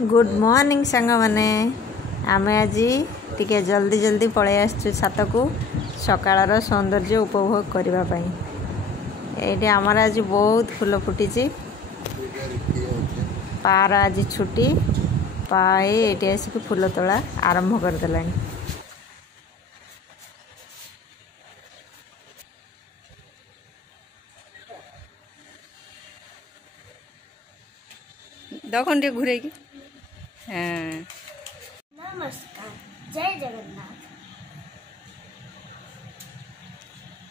Good morning सांग माने आमे आज टिके जल्दी जल्दी पळे आसछु छात को सकाळर सौंदर्य उपभोग करबा पई। एठी हमर आज बहुत फूल फुटी पार आज छुट्टी पाए एठी आसिक फूल तोड़ा आरंभ कर देलानी। देखन टे घुरे की हाँ नमस्कार जय जगन्नाथ।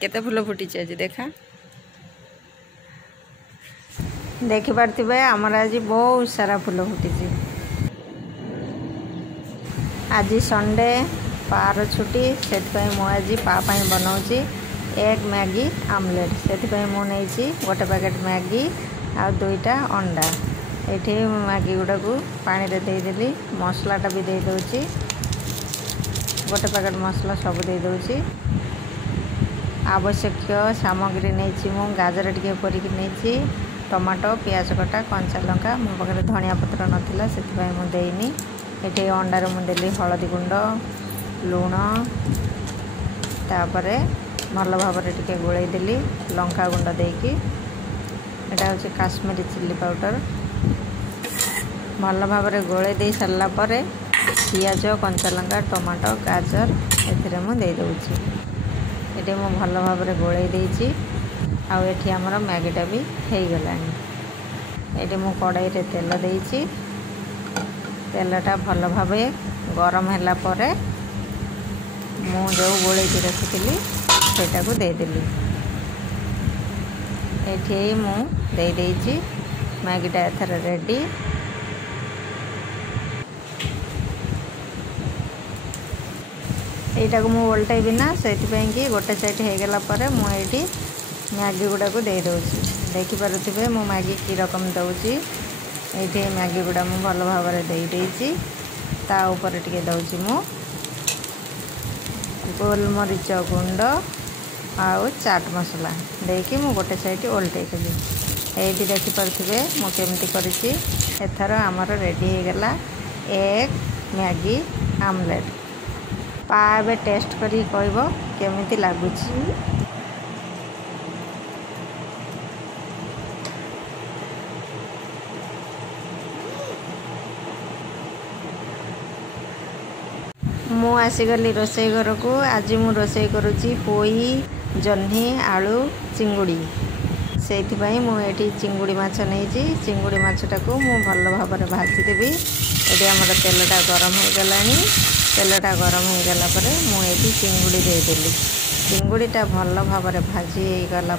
केते फूल फुटी आज देखा देखि पारथिबे हमर आज बहुत सारा फूल फुटी। आज संडे पार छुट्टी से मु आज पा बनाऊँगी एग मैगी आमलेट। से मु नहीं गोटे पैकेट मैगी आ दुईटा अंडा ये मैगी गुड़ा को पानी रे देदेली मसलाटा भी दे दूची गोटे पैकेट मसला सब दे दूची। आवश्यक सामग्री नहीं मु गाजर टिके परिकी नहीं टमाटो पियाज कटा कंचा लंका मो पाखे धनिया पत्र नाला से मुझेनी ये अंडार मुदेली हलदी गुंड लुण तापर भल भाव टिके गोलई देली लंका गुंड देकी यहाँ हूँ काश्मीरी चिल्ली पाउडर भल भाव गोले दे सारा पर पियाज कंचा लंका टमाटो गाजर ए मुझे दूची ये मु भल भाव गोले देती आठी आमर मैगीटा भी हो गलानी। ये मु कड़ाई रे तेल देती तेलटा भल भाव गरम है पर मु जो गोले रखी सेटा को देदेली ये मु दे देती मैगीटा एथर रेडी। यटा को मुझे ओल्टाइबी ना से गोटे साइड हो गला पर मुझे मैगी गुड़ा को दे दूँगी। देखिपे मो मैगी की रकम दूँगी ये मैगी गुड़ा मु भल भाव दे देती ताऊपर टिके दूँगी मु गोलमरीच गुंड आउ चाट मसला देकी मु गोटे साइड ओल्टेदेली। ये देखिपे मुझे करी एथर आमर रेडी हो गला एग मैगी आमलेट। पा ए टेस्ट करी कहब केमिति लगुच। मु आसीगली रोसई घर को आज मु रोसई करुच्ची पोई जह्नी आलू चिंगुड़ी से मुझे चिंगुड़ी माछ नहीं चिंगुड़ी माछटा को मु भल भाव भाजीदेवी। ये आमर तेलटा गरम हो गला तेलटा गरम हो गला पर मुझे चिंगुड़ी देदेली चिंगुड़ीटा भल भाव भाजी गला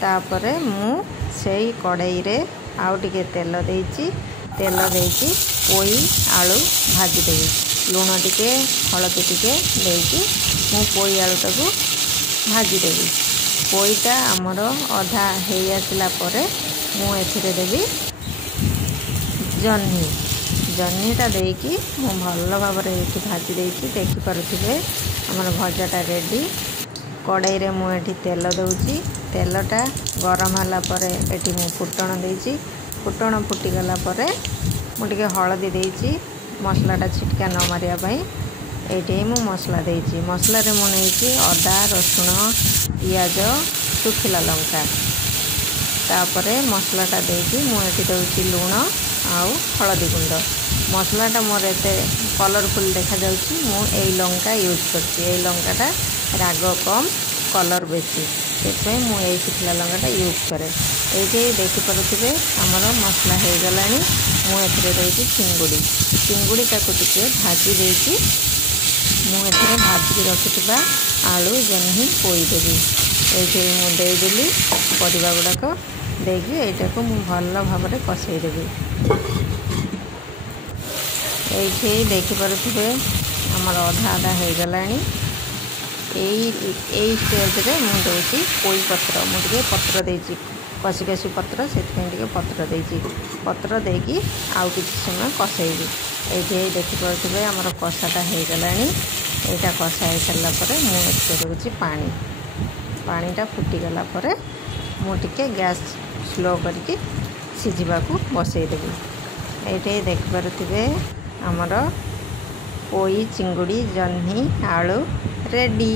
तापर मु से कड़ाई रे आउ टिके तेल देची तेल देकी पोई आलू भाजीदेवी लुण टिके हलदी टिके देकी मु पोई आलूटा को भाजीदेवी। पोईटा आमर अधा हो आसला पर मु एथिरे देवी जह्नी जह्नीटा देकी मु भल भाव ये भाजी देती देखिपे आमर भजाटा रेडी। कड़ाई रे मुझे तेल दूची तेलटा गरम है पर ये मु फुटण देती फुटण फुटीगला मुझे हलदी देती मसलाटा छिटका न मारियापाई ये मु मसला देती मसला रे मु नहीं अदा रसुण पियाज सुखिला लंका तापर मसलाटा देकी मुझे दूची लुण आउ हलदी गुंड मसलाटा मोर एत कलरफुल देखा जाउची मु एई लंका यूज करती एई लंकाटा राग कम कलर बेसी से मु एई सुखिला लंकाटा यूज करे। ये देखिपे आमर मसला हो गलानी मु एथरे देती चिंगुड़ी चिंगुड़ीटा को टिके भाजी देती मु एथरे भाजी रखिथिबा आलू जह्नी पोई देवी ये मु देदेली परिबा गुड़ाक देकी एटा को मु भल भाव कषेदेवी। ये देखिपे आमर अधा अधा हो गलानी यही स्टेज रे मु देती पोई पत्र मुझे पत्र देती कषि कषि पत्र से पत्र देती पत्र देकी आउ किसी समय कषेबी। ये देखिपे आमर कषाटा हो गलानी यहाँ कषा हो सारा पर मुझे दूसरी पानी पानीटा फुटीगला पर मुझे गैस स्लो करके सिझा को बसईदेवी। ये देखिपे आमर पोई चिंगुड़ी जह्नी आलू रेडी।